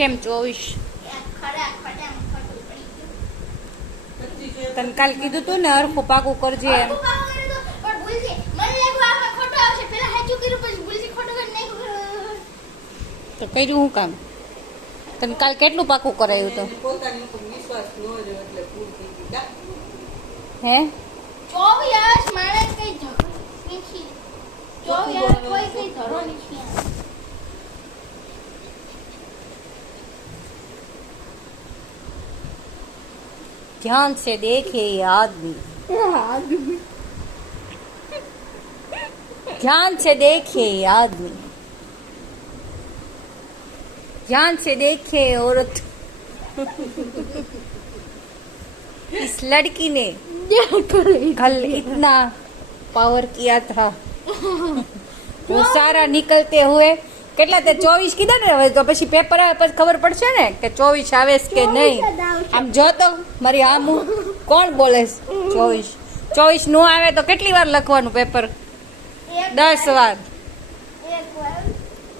કેમ 24? તને કાલ કીધું તું ને હરખું પાકું કરજે એમ. તો કર્યું હું કામ? તને કાલ કેટલું પાકું કરાયું તો? હે 24 માણસ કઈ ઝઘડો 24 કોઈ કઈ ધરો નથી. ध्यान से देखे ये आदमी, ध्यान से देखे ये आदमी, ध्यान से देखे औरत. इस लड़की ने कल इतना पावर किया था, वो सारा निकलते हुए. કેટલા તે 24 કીધા ને? હવે તો પછી પેપર આવે પછી ખબર પડશે ને કે 24 આવે કે નહીં. આમ જો તો મારી આમ કોણ બોલે 24 નો આવે તો કેટલી વાર લખવાનું પેપર? 10 વાર.